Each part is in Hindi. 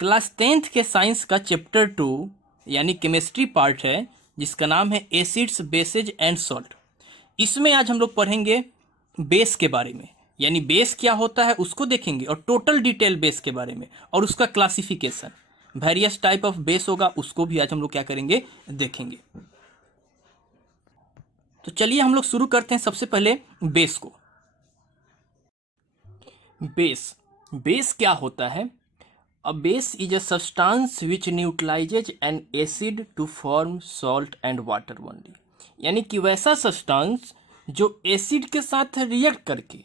क्लास 10th के साइंस का चैप्टर 2 यानी केमिस्ट्री पार्ट है, जिसका नाम है एसिड्स बेसेज एंड सॉल्ट। इसमें आज हम लोग पढ़ेंगे बेस के बारे में, यानी बेस क्या होता है उसको देखेंगे, और टोटल डिटेल बेस के बारे में और उसका classification, various type of base होगा उसको भी आज हम लोग क्या करेंगे, देखेंगे। तो चलिए हम लोग शुरू करते हैं सबसे पहले बेस को। बेस क्या होता है? A base is a substance which neutralizes an acid to form salt and water only। यानी कि वैसा सब्सटेंस जो एसिड के साथ रिएक्ट करके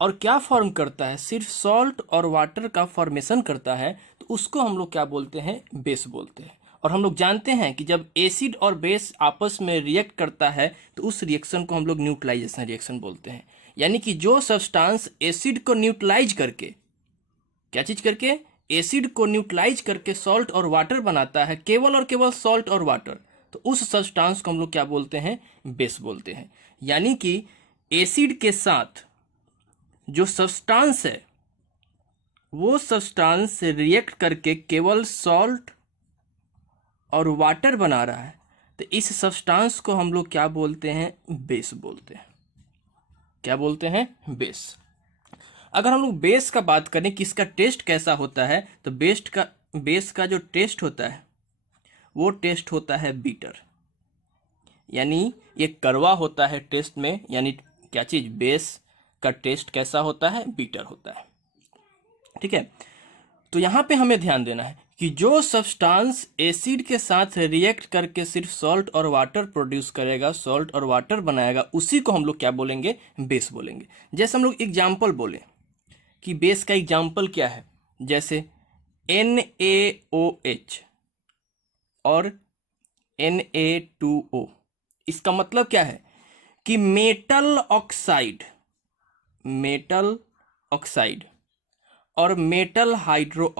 और क्या फॉर्म करता है, सिर्फ सॉल्ट और वाटर का फॉर्मेशन करता है, तो उसको हम लोग क्या बोलते हैं, बेस बोलते हैं। और हम लोग जानते हैं कि जब एसिड और बेस आपस में रिएक्ट करता है तो उस रिएक्शन को हम लोग न्यूट्रलाइजेशन रिएक्शन बोलते हैं। यानी कि जो सब्सटेंस एसिड को न्यूट्रलाइज करके, क्या चीज करके, एसिड को न्यूट्रलाइज करके सॉल्ट और वाटर बनाता है, केवल और केवल सॉल्ट और वाटर, तो उस सब्सटेंस को हम लोग क्या बोलते हैं, बेस बोलते हैं। यानी कि एसिड के साथ जो सब्सटेंस है वो सब्सटेंस रिएक्ट करके केवल सॉल्ट और वाटर बना रहा है, तो इस सब्सटेंस को हम लोग क्या बोलते हैं, बेस बोलते हैं। क्या बोलते हैं, बेस। अगर हम लोग बेस का बात करें कि इसका टेस्ट कैसा होता है, तो बेस का जो टेस्ट होता है वो टेस्ट होता है बीटर, यानी ये कड़वा होता है टेस्ट में। यानी क्या चीज, बेस का टेस्ट कैसा होता है, बीटर होता है। ठीक है, तो यहाँ पे हमें ध्यान देना है कि जो सब्सटेंस एसिड के साथ रिएक्ट करके सिर्फ सॉल्ट और वाटर प्रोड्यूस करेगा, सॉल्ट और वाटर बनाएगा, उसी को हम लोग क्या बोलेंगे, बेस बोलेंगे। जैसे हम लोग एग्जाम्पल बोले कि बेस का एग्जाम्पल क्या है, जैसे NaOH और Na2O। इसका मतलब क्या है कि मेटल ऑक्साइड और मेटल हाइड्रो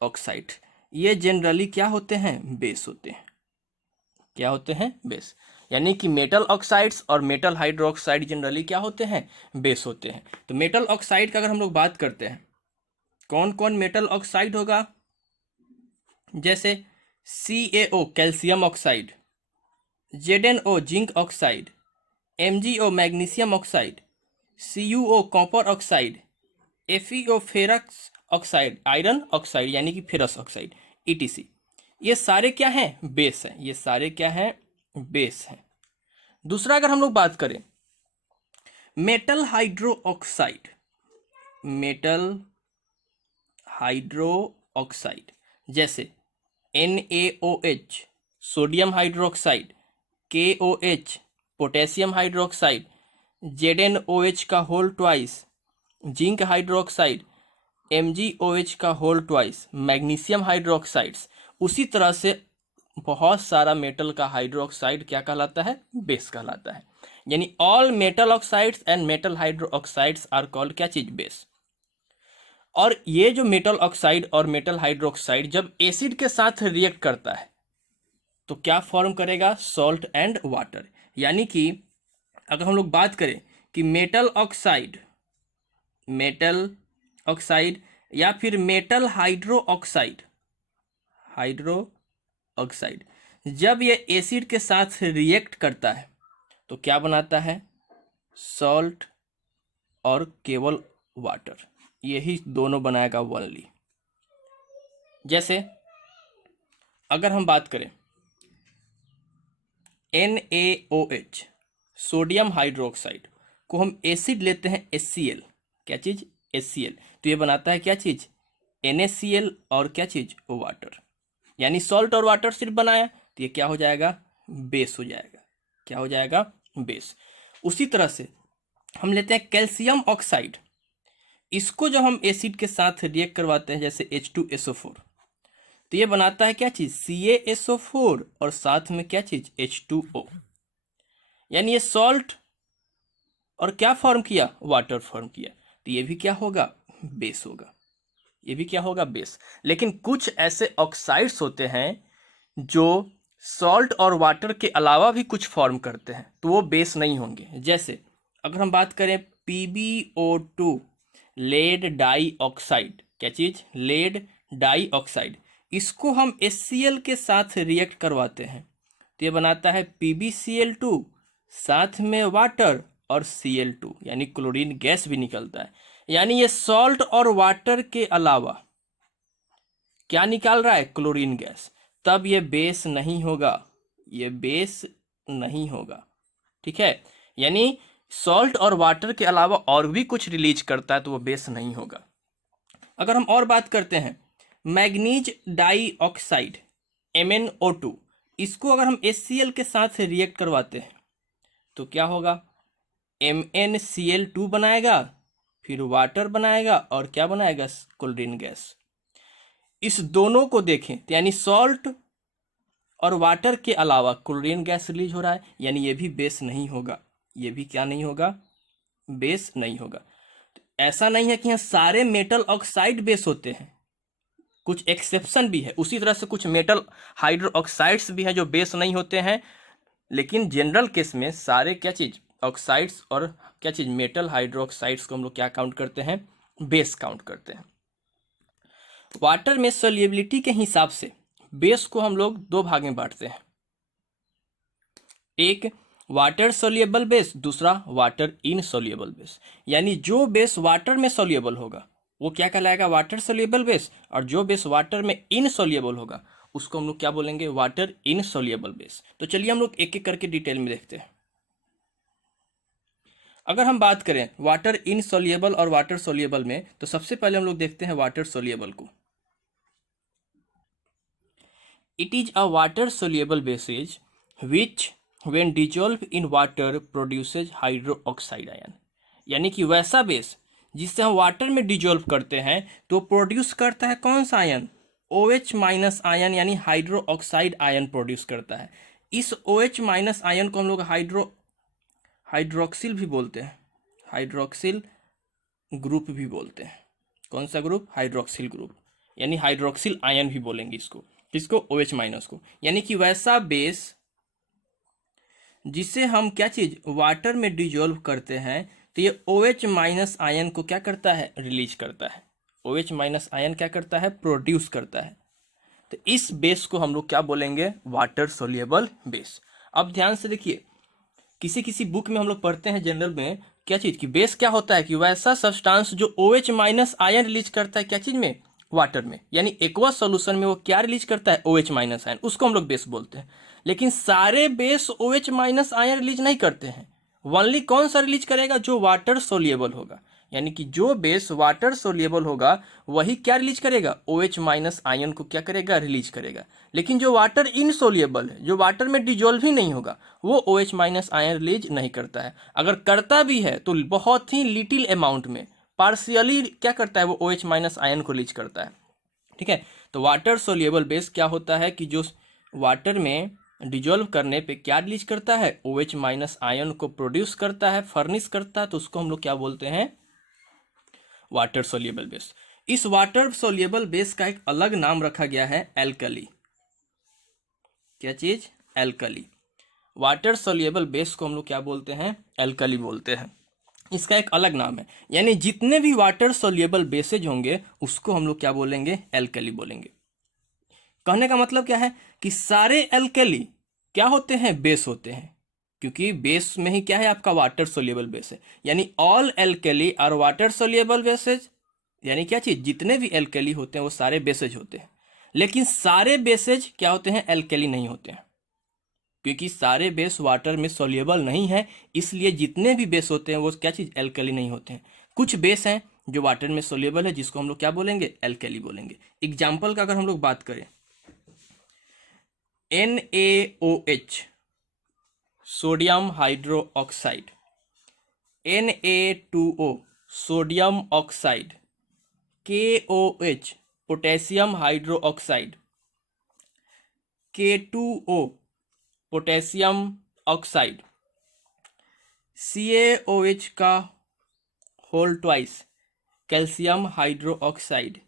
ऑक्साइड, ये जनरली क्या होते हैं, बेस होते हैं। क्या होते हैं, बेस। यानी कि मेटल ऑक्साइड्स और मेटल हाइड्रोक्साइड जनरली क्या होते हैं, बेस होते हैं। तो मेटल ऑक्साइड का अगर हम लोग बात करते हैं, कौन कौन मेटल ऑक्साइड होगा, जैसे CaO calcium oxide, ZnO zinc oxide, MgO magnesium oxide, CuO copper oxide, FeO ferrous oxide, iron oxide यानी कि फेरस ऑक्साइड, ETC। ये सारे क्या हैं, बेस हैं। ये सारे क्या हैं, बेस हैं। दूसरा अगर हम लोग बात करें मेटल हाइड्रो ऑक्साइड, जैसे NaOH sodium hydroxide, KOH potassium hydroxide, ZnOH का whole twice zinc hydroxide, MgOH का होल ट्वाइस मैग्नीशियम हाइड्रोक्साइड्स। उसी तरह से बहुत सारा मेटल का हाइड्रोक्साइड क्या कहलाता है, बेस कहलाता है। यानी all metal oxides and metal hydroxides are called क्या चीज, बेस। और ये जो मेटल ऑक्साइड और मेटल हाइड्रोक्साइड जब एसिड के साथ रिएक्ट करता है तो क्या फॉर्म करेगा, सॉल्ट एंड वाटर। यानी कि अगर हम लोग बात करें कि मेटल ऑक्साइड या फिर मेटल हाइड्रो ऑक्साइड जब ये एसिड के साथ रिएक्ट करता है तो क्या बनाता है, सॉल्ट और केवल वाटर, यही दोनों बनाएगा ओनली। जैसे अगर हम बात करें NaOH सोडियम हाइड्रोक्साइड को हम एसिड लेते हैं HCl, क्या चीज, HCl, तो ये बनाता है क्या चीज, NaCl और क्या चीज, वाटर। यानी सॉल्ट और वाटर सिर्फ बनाया तो ये क्या हो जाएगा, बेस हो जाएगा। क्या हो जाएगा, बेस। उसी तरह से हम लेते हैं कैल्शियम ऑक्साइड, इसको जब हम एसिड के साथ रिएक्ट करवाते हैं जैसे H2SO4, तो ये बनाता है क्या चीज, CaSO4 और साथ में क्या चीज, H2O। यानी ये सॉल्ट और क्या फॉर्म किया, वाटर फॉर्म किया, तो ये भी क्या होगा, बेस होगा। ये भी क्या होगा, बेस। लेकिन कुछ ऐसे ऑक्साइड्स होते हैं जो सॉल्ट और वाटर के अलावा भी कुछ फॉर्म करते हैं, तो वो बेस नहीं होंगे। जैसे अगर हम बात करें PbO2 लेड डाई ऑक्साइड। क्या चीज? Lead dioxide. इसको हम HCl के साथ रिएक्ट करवाते हैं तो ये बनाता है PbCl2, साथ में वाटर और Cl2 यानी क्लोरीन गैस भी निकलता है। यानी ये सॉल्ट और वाटर के अलावा क्या निकाल रहा है? Chlorine gas. तब ये बेस नहीं होगा, ये बेस नहीं होगा। ठीक है, यानी सॉल्ट और वाटर के अलावा और भी कुछ रिलीज करता है तो वो बेस नहीं होगा। अगर हम और बात करते हैं मैग्नीज डाई ऑक्साइड MnO2, इसको अगर हम HCl के साथ रिएक्ट करवाते हैं तो क्या होगा? MnCl2 बनाएगा, फिर वाटर बनाएगा और क्या बनाएगा? Chlorine gas. इस दोनों को देखें तो यानी सॉल्ट और वाटर के अलावा क्लोरीन गैस रिलीज हो रहा है, यानी ये भी बेस नहीं होगा। ये भी क्या नहीं होगा? बेस नहीं होगा। तो ऐसा नहीं है कि यहाँ सारे मेटल ऑक्साइड बेस होते हैं, कुछ एक्सेप्शन भी है। उसी तरह से कुछ मेटल हाइड्रो ऑक्साइड्स भी हैं जो बेस नहीं होते हैं, लेकिन जनरल केस में सारे क्या चीज? ऑक्साइड्स और क्या चीज? मेटल हाइड्रो ऑक्साइड्स को हम लोग क्या काउंट करते हैं? बेस काउंट करते हैं। वाटर में सोल्युबिलिटी के हिसाब से बेस को हम लोग दो भाग में बांटते हैं, एक वाटर सोल्युबल बेस, दूसरा वाटर इनसोल्युबल बेस। यानी जो बेस वाटर में सोल्युबल होगा वो क्या कहलाएगा? Water soluble base. और जो बेस वाटर में इनसोल्युबल होगा उसको हम लोग क्या बोलेंगे? Water insoluble base. तो चलिए हम लोग एक एक करके डिटेल में देखते हैं। अगर हम बात करें वाटर इनसोल्युबल और वाटर सोल्युबल में, तो सबसे पहले हम लोग देखते हैं वाटर सोल्युबल को। It is a water soluble bases which when dissolved in water produces hydroxide ion। यानी कि वैसा बेस जिससे हम वाटर में डिजोल्व करते हैं तो प्रोड्यूस करता है कौन सा आयन? OH माइनस आयन, यानी हाइड्रो ऑक्साइड आयन प्रोड्यूस करता है। इस OH माइनस आयन को हम लोग हाइड्रोक्सिल भी बोलते हैं, हाइड्रोक्सिल ग्रुप भी बोलते हैं। कौन सा ग्रुप? हाइड्रोक्सिल ग्रुप, यानी हाइड्रोक्सिल आयन भी बोलेंगे इसको। किसको? OH माइनस को। यानी कि वैसा बेस जिसे हम क्या चीज? वाटर में डिजोल्व करते हैं तो ये OH माइनस आयन को क्या करता है? रिलीज करता है। OH माइनस आयन क्या करता है? प्रोड्यूस करता है। तो इस बेस को हम लोग क्या बोलेंगे? Water soluble base. अब ध्यान से देखिए, किसी किसी बुक में हम लोग पढ़ते हैं जनरल में क्या चीज की बेस क्या होता है? कि वैसा सब्सटेंस जो OH माइनस आयन रिलीज करता है क्या चीज में? वाटर में। यानी एक्वस सॉल्यूशन में वो क्या रिलीज करता है? OH माइनस आयन, उसको हम लोग बेस बोलते हैं। लेकिन सारे base OH minus ion release नहीं करते हैं, ओनली कौन सा रिलीज करेगा? जो वाटर सोल्युबल होगा। यानी कि जो बेस वाटर सोल्युबल होगा वही क्या रिलीज करेगा? OH माइनस आयन को क्या करेगा? रिलीज करेगा। लेकिन जो वाटर इनसोल्युबल है, जो वाटर में डिजोल्व ही नहीं होगा, वो OH माइनस आयन रिलीज नहीं करता है। अगर करता भी है तो बहुत ही लिटिल अमाउंट में, पार्शियली क्या करता है? वो OH माइनस आयन को रिलीज करता है। ठीक है, तो वाटर सोल्युबल बेस क्या होता है? कि जो वाटर में डिजोल्व करने पे क्या रिलीज करता है? OH माइनस आयन को प्रोड्यूस करता है, फर्निश करता है, तो उसको हम लोग क्या बोलते हैं? Water soluble base. इस वाटर सोल्युबल बेस का एक अलग नाम रखा गया है, एल्कली। क्या चीज? एल्कली। वाटर सोल्युबल बेस को हम लोग क्या बोलते हैं? एल्कली बोलते हैं। इसका एक अलग नाम है। यानी जितने भी वाटर सोल्युबल बेसेज होंगे उसको हम लोग क्या बोलेंगे? एल्कली बोलेंगे। कहने का मतलब क्या है? कि सारे एल्कली क्या होते हैं? बेस होते हैं, क्योंकि बेस में ही क्या है? आपका वाटर सोल्युबल बेस है। यानी all alkali are water soluble bases. यानी क्या चीज? जितने भी एल्कली होते हैं वो सारे बेसेज होते हैं। लेकिन सारे बेसेज क्या होते हैं? एल्कली नहीं होते हैं, क्योंकि सारे बेस वाटर में सोल्युबल नहीं है, इसलिए जितने भी बेस होते हैं वो क्या चीज? एल्कली नहीं होते हैं। कुछ बेस हैं जो वाटर में सोल्युबल है, जिसको हम लोग क्या बोलेंगे? एल्कली बोलेंगे। एग्जाम्पल का अगर हम लोग बात करें, NaOH sodium hydroxide, Na2O sodium oxide, KOH potassium hydroxide, K2O potassium oxide, CaOH का whole twice calcium hydroxide,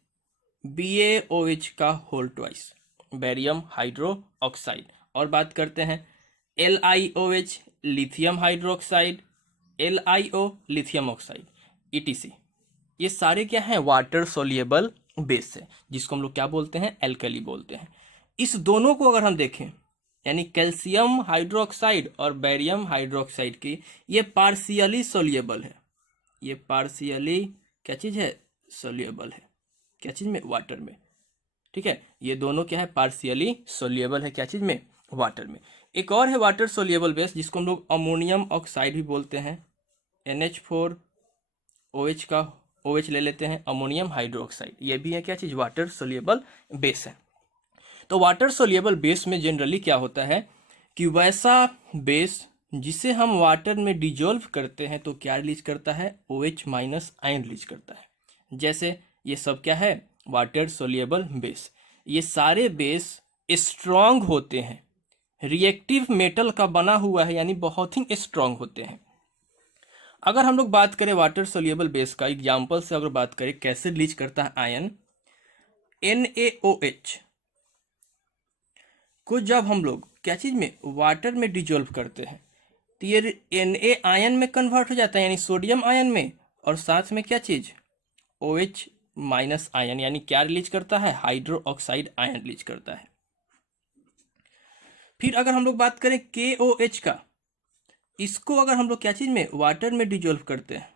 BaOH का whole twice barium hydroxide. और बात करते हैं LiOH lithium hydroxide, LiO lithium oxide, ETC। ये सारे क्या हैं, वाटर सोल्यूबल बेस है, जिसको हम लोग क्या बोलते हैं, एल्कली बोलते हैं। इस दोनों को अगर हम देखें, यानी कैल्शियम हाइड्रोक्साइड और बैरियम हाइड्रोक्साइड की, ये पार्शियली सोल्यूबल है। ये पार्शियली क्या चीज़ है, सोल्यूबल है। क्या चीज़ में, वाटर में। ठीक है, ये दोनों क्या है, पार्शियली सोल्यूबल है, क्या चीज़ में, वाटर में। एक और है वाटर सोल्यूबल बेस, जिसको हम लोग अमोनियम ऑक्साइड भी बोलते हैं। NH4OH का OH ले लेते हैं, अमोनियम हाइड्रोक्साइड, ये भी है क्या चीज़, वाटर सोल्यूबल बेस है। तो वाटर सोल्यूबल बेस में जनरली क्या होता है कि वैसा बेस जिसे हम वाटर में डिजोल्व करते हैं तो क्या रिलीज करता है, OH माइनस आयन रिलीज करता है। जैसे ये सब क्या है, वाटर सोल्यूबल बेस। ये सारे बेस स्ट्रांग होते हैं, रिएक्टिव मेटल का बना हुआ है, यानी बहुत ही स्ट्रांग होते हैं। अगर हम लोग बात करें वाटर सोल्यूबल बेस का एग्जांपल से, अगर बात करें कैसे रिलीज करता है आयन, NaOH को जब हम लोग क्या चीज़ में, वाटर में डिजोल्व करते हैं तो ये Na आयन में कन्वर्ट हो जाता है, यानी सोडियम आयन में, और साथ में क्या चीज़, OH माइनस आयन, यानी क्या रिलीज करता है, हाइड्रो ऑक्साइड आयन रिलीज करता है। फिर अगर हम लोग बात करें KOH का, इसको अगर हम लोग क्या चीज़ में, वाटर में डिजोल्व करते हैं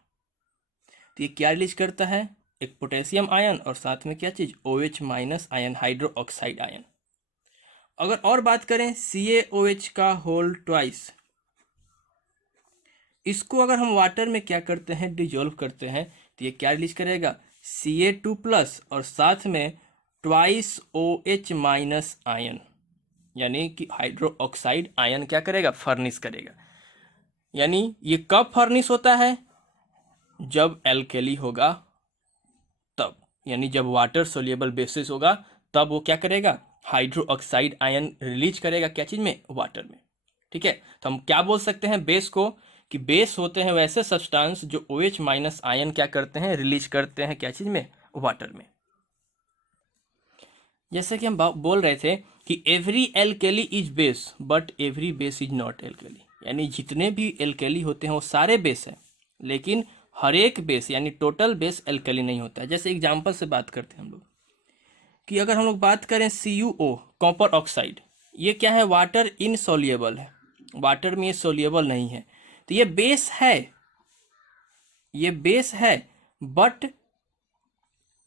तो ये क्या रिलीज करता है, एक पोटेशियम आयन, और साथ में क्या चीज़, OH minus ion, hydro oxide ion. अगर और बात करें CaOH का होल ट्वाइस, इसको अगर हम वाटर में क्या करते हैं, डिजोल्व करते हैं तो ये क्या रिलीज करेगा, Ca2+ और साथ में ट्वाइस OH माइनस आयन, यानी कि हाइड्रो ऑक्साइड आयन क्या करेगा, फर्निश करेगा। यानी ये कब फर्निश होता है, जब एल्केली होगा तब, यानी जब वाटर सोल्यूबल बेसिस होगा तब वो क्या करेगा, हाइड्रो ऑक्साइड आयन रिलीज करेगा, क्या चीज़ में, वाटर में। ठीक है, तो हम क्या बोल सकते हैं बेस को, कि बेस होते हैं वैसे सब्सटेंस जो OH माइनस आयन क्या करते हैं, रिलीज करते हैं, क्या चीज़ में, वाटर में। जैसे कि हम बोल रहे थे कि every alkali is base but every base is not alkali, यानी जितने भी एल्केली होते हैं वो सारे बेस हैं, लेकिन हर एक बेस यानी टोटल बेस एल्केली नहीं होता है। जैसे एग्जांपल से बात करते हैं हम लोग कि अगर हम लोग बात करें CuO कॉपर ऑक्साइड, ये क्या है, वाटर इनसोल्यूबल है, वाटर में ये सोल्यूबल नहीं है, तो ये बेस है, ये बेस है बट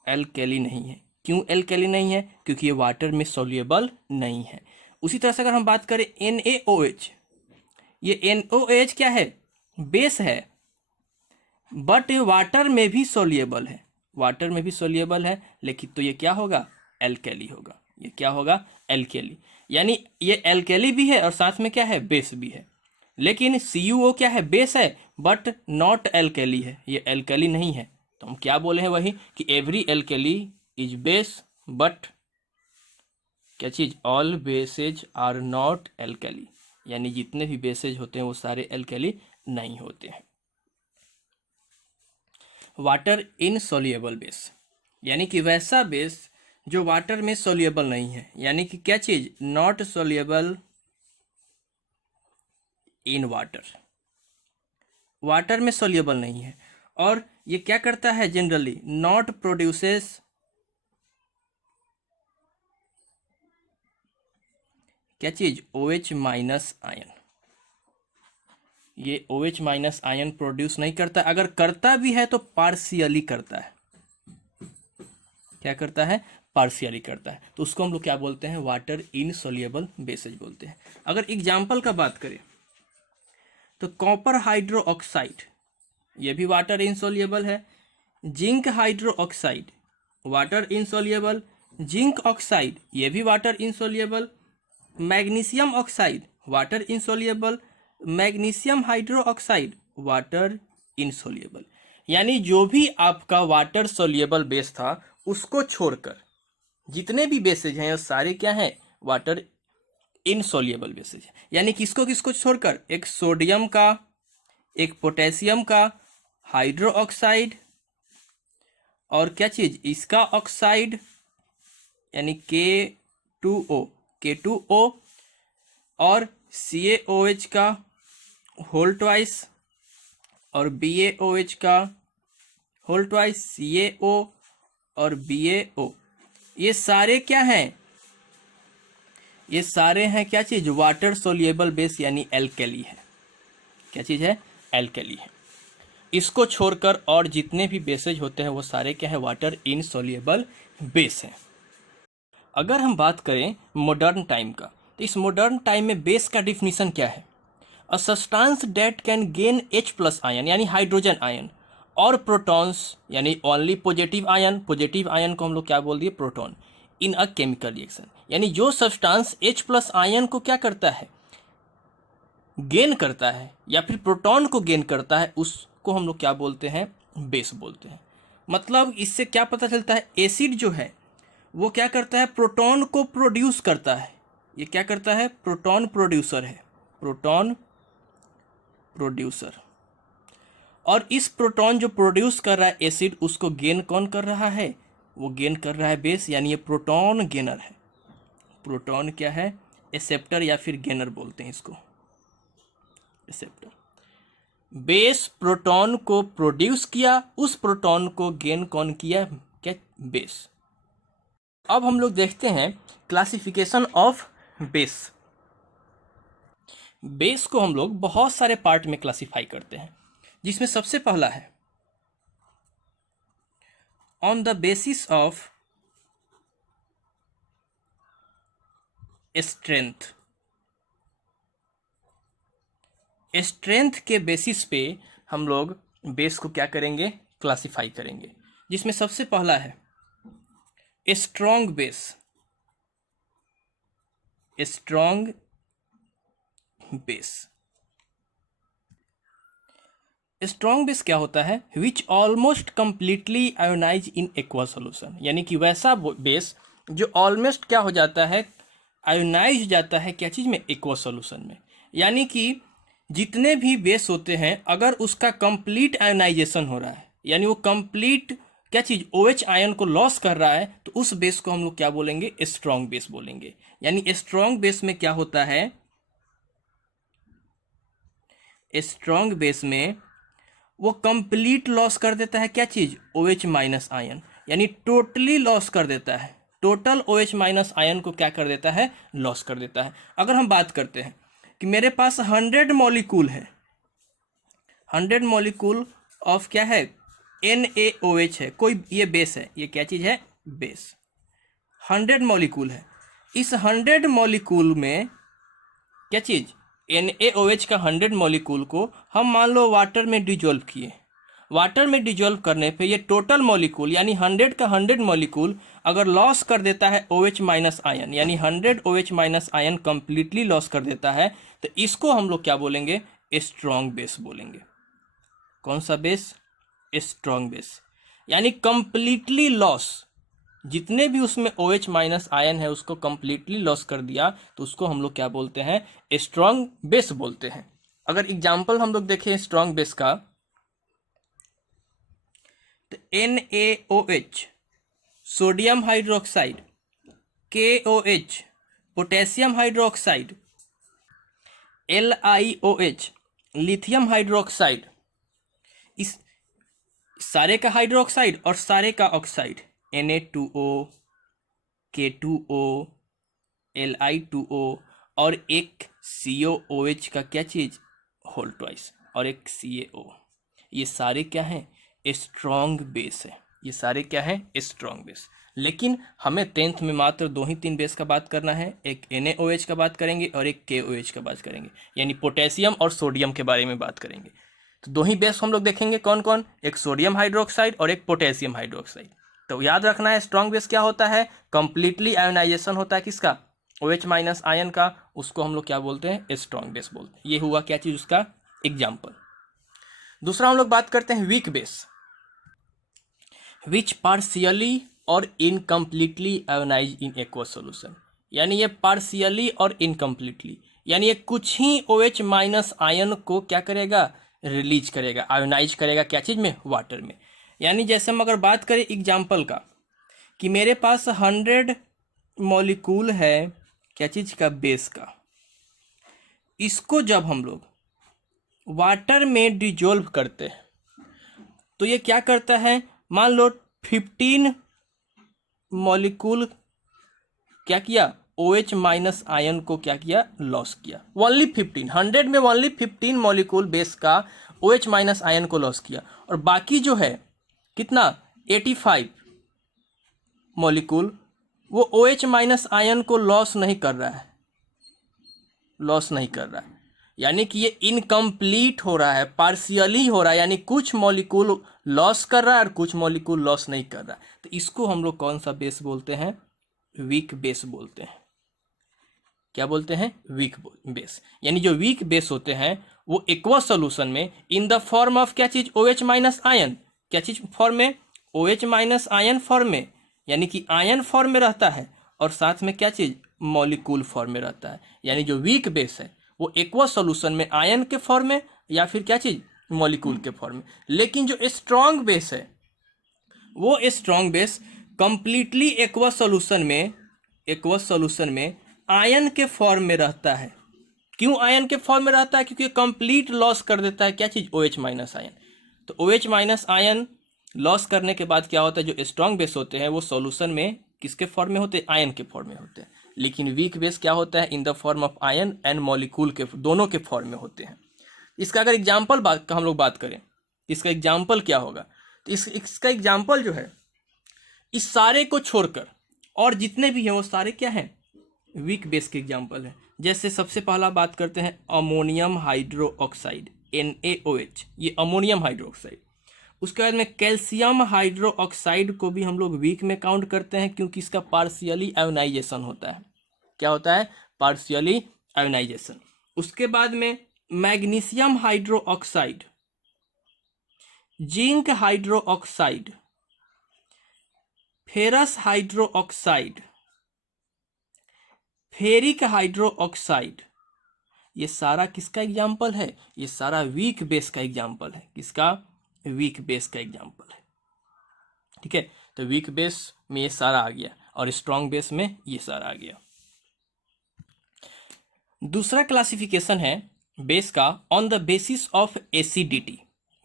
एल्केली नहीं है। क्यों एल्केली नहीं है, क्योंकि ये वाटर में सोल्यूबल नहीं है। उसी तरह से अगर हम बात करें NaOH, ये NaOH क्या है, बेस है, बट ये वाटर में भी सोल्यूबल है, वाटर में भी सोल्यूबल है, लेकिन तो ये क्या होगा, एल्केली होगा। ये क्या होगा, एल्केली, यानी ये एल्केली भी है और साथ में क्या है, बेस भी है। लेकिन CuO क्या है, बेस है बट नॉट एल्केली है, ये एल्केली नहीं है। तो हम क्या बोले हैं, वही कि every alkali is base but क्या चीज, all bases are not alkali, यानी जितने भी बेसेज होते हैं वो सारे एल्केली नहीं होते हैं। वाटर इनसोल्यूबल बेस, यानी कि वैसा बेस जो वाटर में सोल्यूबल नहीं है, यानी कि क्या चीज, not soluble in water, water में सोल्यूबल नहीं है। और ये क्या करता है, जनरली नॉट प्रोड्यूसेस क्या चीज, OH माइनस आयन, ये OH माइनस आयन प्रोड्यूस नहीं करता, अगर करता भी है तो पार्शियली करता है। क्या करता है, पार्शियली करता है, तो उसको हम लोग क्या बोलते हैं, वाटर इनसोल्यूबल बेसेज बोलते हैं। अगर एग्जाम्पल का बात करें तो कॉपर हाइड्रो ऑक्साइड, ये भी वाटर इनसोल्यूबल है। Zinc hydro oxide, water insoluble. Zinc oxide, ये भी water insoluble. Magnesium oxide, water insoluble. Magnesium hydro oxide, water insoluble. यानी जो भी आपका वाटर सोल्यूबल बेस था उसको छोड़कर जितने भी बेसेज हैं वो सारे क्या हैं, वाटर इनसोल्यूबल बेसेज है। यानी किसको किसको छोड़कर, एक सोडियम का, एक पोटेशियम का हाइड्रो ऑक्साइड, और क्या चीज, इसका ऑक्साइड यानी K2O और CaOH का होल ट्वाइस और BaOH का होल ट्वाइस CaO और BaO, ये सारे क्या हैं, ये सारे हैं क्या चीज, वाटर सोल्यूबल बेस यानी एल्कली है। क्या चीज है, एल्कली है। इसको छोड़कर और जितने भी बेसेज होते हैं वो सारे क्या है, वाटर इनसोल्यूबल बेस हैं। अगर हम बात करें मॉडर्न टाइम का, तो इस मॉडर्न टाइम में बेस का डिफिनीशन क्या है, a substance that can gain H+ ion यानी हाइड्रोजन आयन और प्रोटॉन्स यानी only positive ion, positive ion को हम लोग क्या बोल दिए, proton, in a chemical reaction, यानी जो सब्सटेंस H+ आयन को क्या करता है, गेन करता है या फिर प्रोटॉन को गेन करता है, उसको हम लोग क्या बोलते हैं, बेस बोलते हैं। मतलब इससे क्या पता चलता है, एसिड जो है वो क्या करता है, प्रोटॉन को प्रोड्यूस करता है। ये क्या करता है, प्रोटॉन प्रोड्यूसर है, प्रोटॉन प्रोड्यूसर। और इस प्रोटॉन जो प्रोड्यूस कर रहा है एसिड, उसको गेन कौन कर रहा है, वो गेन कर रहा है बेस, यानी ये प्रोटॉन गेनर है। प्रोटॉन क्या है, एक्सेप्टर या फिर गेनर बोलते हैं इसको, एक्सेप्टर। बेस प्रोटॉन को प्रोड्यूस किया, उस प्रोटॉन को गेन कौन किया, क्या, बेस। अब हम लोग देखते हैं क्लासिफिकेशन ऑफ बेस। बेस को हम लोग बहुत सारे पार्ट में क्लासिफाई करते हैं, जिसमें सबसे पहला है on the basis of strength. Strength के बेसिस पे हम लोग बेस को क्या करेंगे, क्लासिफाई करेंगे, जिसमें सबसे पहला है strong base. Strong base, strong base क्या होता है, which almost completely ionize in aqua solution, यानी कि वैसा बेस जो ऑलमोस्ट क्या हो जाता है, आयोनाइज हो जाता है, क्या चीज में, एक्वा सोल्यूशन में। यानी कि जितने भी बेस होते हैं, अगर उसका कंप्लीट आयोनाइजेशन हो रहा है, यानी वो कंप्लीट क्या चीज, OH आयन को लॉस कर रहा है, तो उस बेस को हम लोग क्या बोलेंगे, स्ट्रॉन्ग बेस बोलेंगे। यानी स्ट्रॉन्ग बेस में क्या होता है, स्ट्रॉन्ग बेस में वो कंप्लीट लॉस कर देता है क्या चीज, OH- आयन, यानी टोटली लॉस कर देता है, टोटल OH- आयन को क्या कर देता है, लॉस कर देता है। अगर हम बात करते हैं कि मेरे पास 100 मॉलिक्यूल है, 100 मॉलिक्यूल ऑफ क्या है, NaOH है, कोई ये बेस है, ये क्या चीज है, बेस। 100 मॉलिक्यूल है, इस 100 मॉलिक्यूल में क्या चीज, NaOH का 100 मॉलिक्यूल को हम मान लो वाटर में डिजोल्व किए। वाटर में डिजोल्व करने पे ये टोटल मॉलिक्यूल यानी 100 का 100 मॉलिक्यूल अगर लॉस कर देता है OH- आयन, यानी 100 OH- आयन कंप्लीटली लॉस कर देता है, तो इसको हम लोग क्या बोलेंगे, स्ट्रॉन्ग बेस बोलेंगे। कौन सा बेस, स्ट्रॉन्ग बेस, यानी कंप्लीटली लॉस, जितने भी उसमें OH- आयन है उसको कंप्लीटली लॉस कर दिया, तो उसको हम लोग क्या बोलते हैं, स्ट्रॉन्ग बेस बोलते हैं। अगर एग्जांपल हम लोग देखें स्ट्रॉन्ग बेस का, तो NaOH sodium hydroxide, KOH potassium hydroxide, LiOH lithium hydroxide, इस सारे का हाइड्रोक्साइड और सारे का ऑक्साइड, Na2O, K2O, Li2O और एक COOH का क्या चीज, होल ट्वाइस, और एक CaO, ये सारे क्या हैं, स्ट्रॉन्ग बेस है। ये सारे क्या हैं, स्ट्रॉन्ग बेस। लेकिन हमें 10th में मात्र 2 ही 3 बेस का बात करना है, एक NaOH का बात करेंगे और एक KOH का बात करेंगे, यानी पोटेशियम और सोडियम के बारे में बात करेंगे। तो 2 ही बेस हम लोग देखेंगे, कौन कौन, एक सोडियम हाइड्रोक्साइड और एक पोटेशियम हाइड्रोक्साइड। तो याद रखना है स्ट्रॉन्ग बेस क्या होता है, कंप्लीटली आयोनाइजेशन होता है किसका, OH- आयन का, उसको हम लोग क्या बोलते हैं, स्ट्रॉन्ग बेस बोलते हैं। ये हुआ क्या चीज, उसका एग्जाम्पल। दूसरा हम लोग बात करते हैं वीक बेस, विच पार्शियली और incompletely ionize in aqua solution, यानी ये पार्शियली और इनकम्प्लीटली, यानी ये कुछ ही OH- आयन को क्या करेगा, रिलीज करेगा, आयोनाइज करेगा, क्या चीज में, वाटर में। यानी जैसे हम अगर बात करें एग्जाम्पल का, कि मेरे पास 100 मॉलिक्यूल है क्या चीज का, बेस का, इसको जब हम लोग वाटर में डिजोल्व करते हैं, तो ये क्या करता है, मान लो 15 मॉलिक्यूल क्या किया, OH माइनस आयन को क्या किया, लॉस किया। ओनली 15, 100 में ओनली 15 मॉलिक्यूल बेस का OH माइनस आयन को लॉस किया, और बाकी जो है कितना 85 मॉलिक्यूल वो OH माइनस आयन को लॉस नहीं कर रहा है, लॉस नहीं कर रहा है, यानी कि ये इनकम्प्लीट हो रहा है, पार्शियली हो रहा है, यानी कुछ मॉलिक्यूल लॉस कर रहा है और कुछ मॉलिक्यूल लॉस नहीं कर रहा है। तो इसको हम लोग कौन सा बेस बोलते हैं, वीक बेस बोलते हैं। क्या बोलते हैं, वीक बेस। यानी जो वीक बेस होते हैं वो एक्वस सॉल्यूशन में इन द फॉर्म ऑफ क्या चीज, OH माइनस आयन, क्या चीज फॉर्म में, OH माइनस आयन फॉर्म में, यानी कि आयन फॉर्म में रहता है, और साथ में क्या चीज, मॉलिक्यूल फॉर्म में रहता है। यानी जो वीक बेस है वो एक्वस सॉल्यूशन में आयन के फॉर्म में या फिर क्या चीज, मॉलिक्यूल के फॉर्म में। लेकिन जो स्ट्रॉन्ग बेस है वो strong base completely aqueous solution में आयन के फॉर्म में रहता है। क्यों आयन के फॉर्म में रहता है, क्योंकि कंप्लीट लॉस कर देता है क्या चीज, OH माइनस आयन। तो OH माइनस आयन लॉस करने के बाद क्या होता है, जो स्ट्रॉन्ग बेस होते हैं वो सॉल्यूशन में किसके फॉर्म में होते हैं, आयन के फॉर्म में होते हैं। लेकिन वीक बेस क्या होता है, in the form of ion and molecule के, दोनों के फॉर्म में होते हैं। इसका अगर एग्जाम्पल का हम लोग बात करें, इसका एग्जाम्पल क्या होगा, तो इसका एग्जाम्पल जो है, इस सारे को छोड़कर और जितने भी हैं वो सारे क्या हैं, वीक बेस के एग्जाम्पल है। जैसे सबसे पहला बात करते हैं अमोनियम हाइड्रो ऑक्साइड, NaOH, ये अमोनियम हाइड्रो ऑक्साइड। उसके बाद में कैल्शियम हाइड्रो ऑक्साइड को भी हम लोग वीक में काउंट करते हैं, क्योंकि इसका पार्शियली आयोनाइजेशन होता है। क्या होता है, पार्शियली आयोनाइजेशन। उसके बाद में magnesium hydro oxide, zinc hydro oxide, ferrous hydro oxide, ferric hydro oxide, ये सारा किसका एग्जाम्पल है, ये सारा वीक बेस का एग्जाम्पल है। किसका, वीक बेस का एग्जाम्पल है। ठीक है, तो वीक बेस में ये सारा आ गया और स्ट्रॉन्ग बेस में ये सारा आ गया। दूसरा क्लासिफिकेशन है बेस का on the basis of acidity.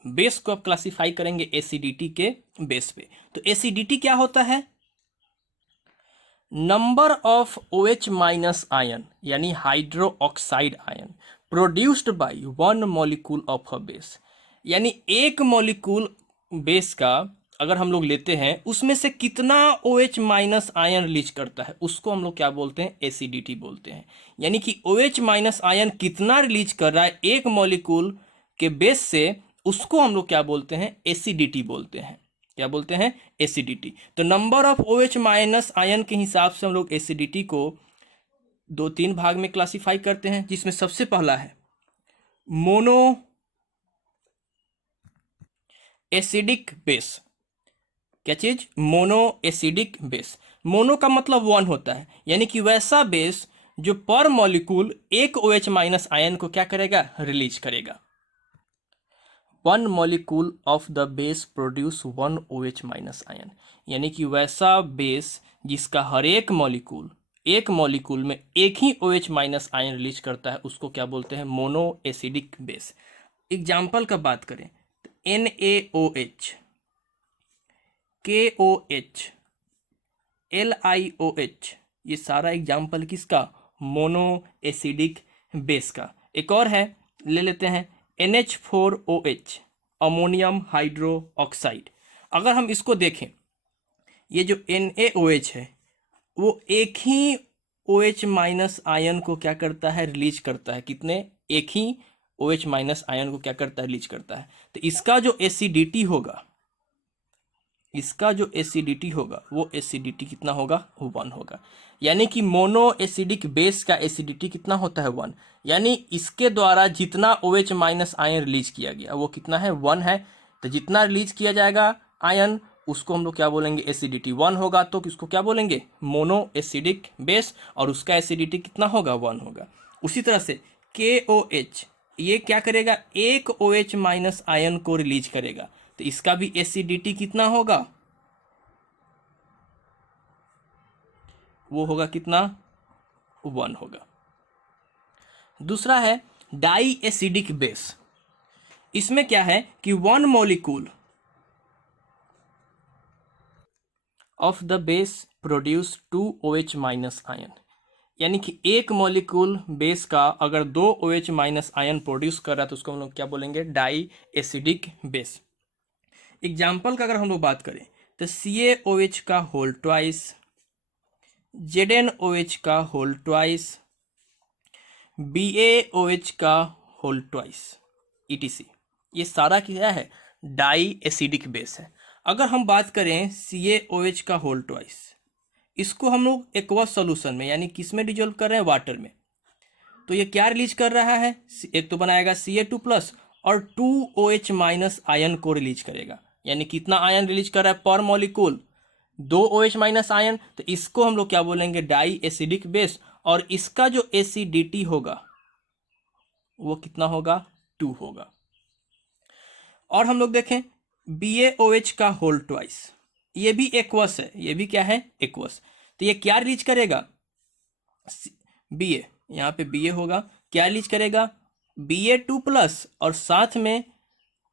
Base को आप क्लासिफाई करेंगे एसिडिटी के बेस पे। तो एसिडिटी क्या होता है, number of OH minus ion यानी hydro oxide ion produced by one molecule of a base. यानी एक मॉलिक्यूल बेस का अगर हम लोग लेते हैं उसमें से कितना OH माइनस आयन रिलीज करता है, उसको हम लोग क्या बोलते हैं, एसिडिटी बोलते हैं। यानी कि OH माइनस आयन कितना रिलीज कर रहा है एक मॉलिक्यूल के बेस से, उसको हम लोग क्या बोलते हैं, एसिडिटी बोलते हैं। क्या बोलते हैं, एसिडिटी। तो number of OH minus ion के हिसाब से हम लोग एसिडिटी को 2-3 भाग में क्लासिफाई करते हैं, जिसमें सबसे पहला है मोनो एसिडिक बेस। क्या चीज, मोनो एसिडिक बेस। मोनो का मतलब वन होता है, यानी कि वैसा बेस जो पर मॉलिक्यूल एक OH माइनस आयन को क्या करेगा, रिलीज करेगा। One molecule of the base produce one OH minus ion, यानी कि वैसा बेस जिसका हर एक मॉलिक्यूल में एक ही OH माइनस आयन रिलीज करता है, उसको क्या बोलते हैं, मोनो एसिडिक बेस। एग्जाम्पल का बात करें तो NaOH, KOH, LiOH, ये सारा एग्जाम्पल किसका, मोनो एसिडिक बेस का। एक और है, ले लेते हैं NH4OH, अमोनियम हाइड्रो ऑक्साइड। अगर हम इसको देखें, ये जो NaOH है वो एक ही OH माइनस आयन को क्या करता है, रिलीज करता है। कितने, एक ही OH माइनस आयन को क्या करता है, रिलीज करता है। तो इसका जो एसिडिटी होगा वो एसिडिटी कितना होगा, 1 होगा। यानी कि मोनो एसिडिक बेस का एसिडिटी कितना होता है, 1। यानी इसके द्वारा जितना OH माइनस आयन रिलीज किया गया वो कितना है, 1 है। तो जितना रिलीज किया जाएगा आयन उसको हम लोग क्या बोलेंगे, एसिडिटी 1 होगा। तो किसको क्या बोलेंगे, मोनो एसिडिक बेस, और उसका एसिडिटी कितना होगा, 1 होगा। उसी तरह से KOH, ये क्या करेगा, एक OH माइनस आयन को रिलीज करेगा, तो इसका भी एसिडिटी कितना होगा, वो होगा कितना, 1 होगा। दूसरा है डाई एसिडिक बेस। इसमें क्या है कि one molecule of the base produce 2 OH minus ion, यानी कि एक मॉलिक्यूल बेस का अगर 2 OH माइनस आयन प्रोड्यूस कर रहा है तो उसको हम लोग क्या बोलेंगे, डाई एसिडिक बेस। एग्जाम्पल का अगर हम लोग बात करें तो CaOH का होल ट्वाइस, ZnOH का होल ट्वाइस, BaOH का होल ट्वाइस, ETC, ये सारा क्या है, डाई एसिडिक बेस है। अगर हम बात करें CaOH का होल ट्वाइस, इसको हम लोग एक्वस सॉल्यूशन में यानी किस में डिजोल्व कर रहे हैं, वाटर में, तो ये क्या रिलीज कर रहा है, एक तो बनाएगा Ca2 प्लस और 2 OH माइनस आयन को रिलीज करेगा, यानी कितना आयन रिलीज कर रहा है पर मॉलिक्यूल, 2 OH माइनस आयन। तो इसको हम लोग क्या बोलेंगे, डाई एसिडिक बेस, और इसका जो एसिडिटी होगा वो कितना होगा, 2 होगा। और हम लोग देखें BaOH का होल ट्वाइस, ये भी एक्वस है, ये भी क्या है, एक्वस, तो ये क्या रिलीज करेगा, Ba, यहाँ पे Ba होगा, क्या रिलीज करेगा, Ba2 प्लस और साथ में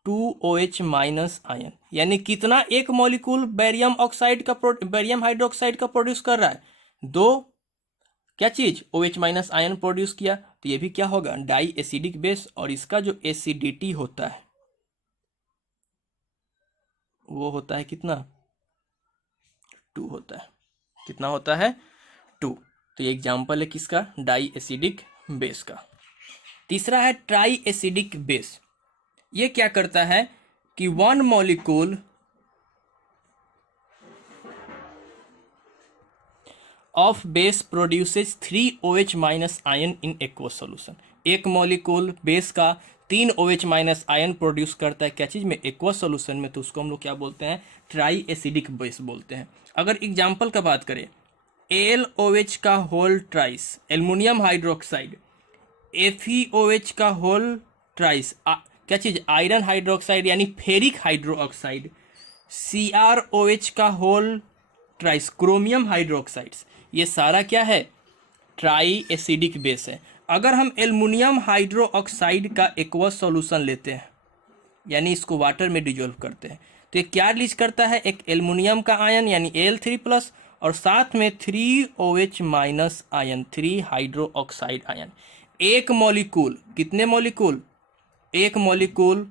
2 OH माइनस आयन, यानी कितना एक मॉलिक्यूल बैरियम ऑक्साइड का बैरियम हाइड्रोक्साइड का प्रोड्यूस कर रहा है, 2 क्या चीज, OH माइनस आयन प्रोड्यूस किया, तो ये भी क्या होगा, डाई एसिडिक बेस, और इसका जो एसिडिटी होता है वो होता है कितना, 2 होता है, कितना होता है, 2। तो ये एग्जाम्पल है किसका, डाई एसिडिक बेस का। तीसरा है ट्राई एसिडिक बेस। ये क्या करता है कि one molecule of base produces 3 OH minus ion in aqueous solution. एक मॉलिक्यूल बेस का 3 OH माइनस आयन प्रोड्यूस करता है क्या चीज में, एक्वस सॉल्यूशन में, तो उसको हम लोग क्या बोलते हैं, ट्राई एसिडिक बेस बोलते हैं। अगर एग्जाम्पल का बात करें, AlOH का होल ट्राइस एल्युमिनियम हाइड्रोक्साइड, FeOH का होल ट्राइस क्या चीज, आयरन हाइड्रोक्साइड यानी फेरिक हाइड्रो ऑक्साइड, CrOH का होल ट्राइस क्रोमियम हाइड्रोक्साइड्स, ये सारा क्या है, ट्राई एसिडिक बेस है। अगर हम एल्युमिनियम हाइड्रो ऑक्साइड का एक्वस सॉल्यूशन लेते हैं यानी इसको वाटर में डिजोल्व करते हैं तो ये क्या रिलीज करता है, एक एल्युमिनियम का आयन यानी Al3 प्लस और साथ में 3 OH minus ion, 3 hydro oxide ion. एक मॉलिक्यूल, कितने मॉलिक्यूल, एक मॉलिक्यूल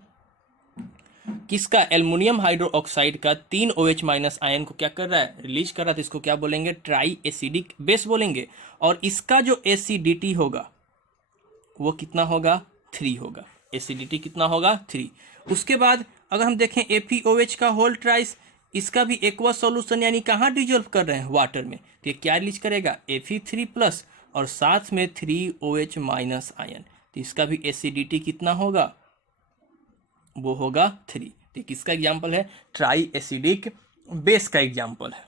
किसका, एल्युमिनियम हाइड्रो ऑक्साइड का 3 OH माइनस आयन को क्या कर रहा है, रिलीज कर रहा है, तो इसको क्या बोलेंगे, ट्राई एसिडिक बेस बोलेंगे। और इसका जो एसिडिटी होगा वो कितना होगा, 3 होगा, एसिडिटी कितना होगा, 3। उसके बाद अगर हम देखें FeOH का होल ट्राइस, इसका भी एक्वस सॉल्यूशन यानी कहाँ डिजोल्व कर रहे हैं, वाटर में, तो ये क्या रिलीज करेगा, Fe3 प्लस और साथ में 3 OH माइनस आयन, तो इसका भी एसिडिटी कितना होगा, वो होगा 3। तो किसका एग्जाम्पल है, ट्राई एसिडिक बेस का एग्जाम्पल है।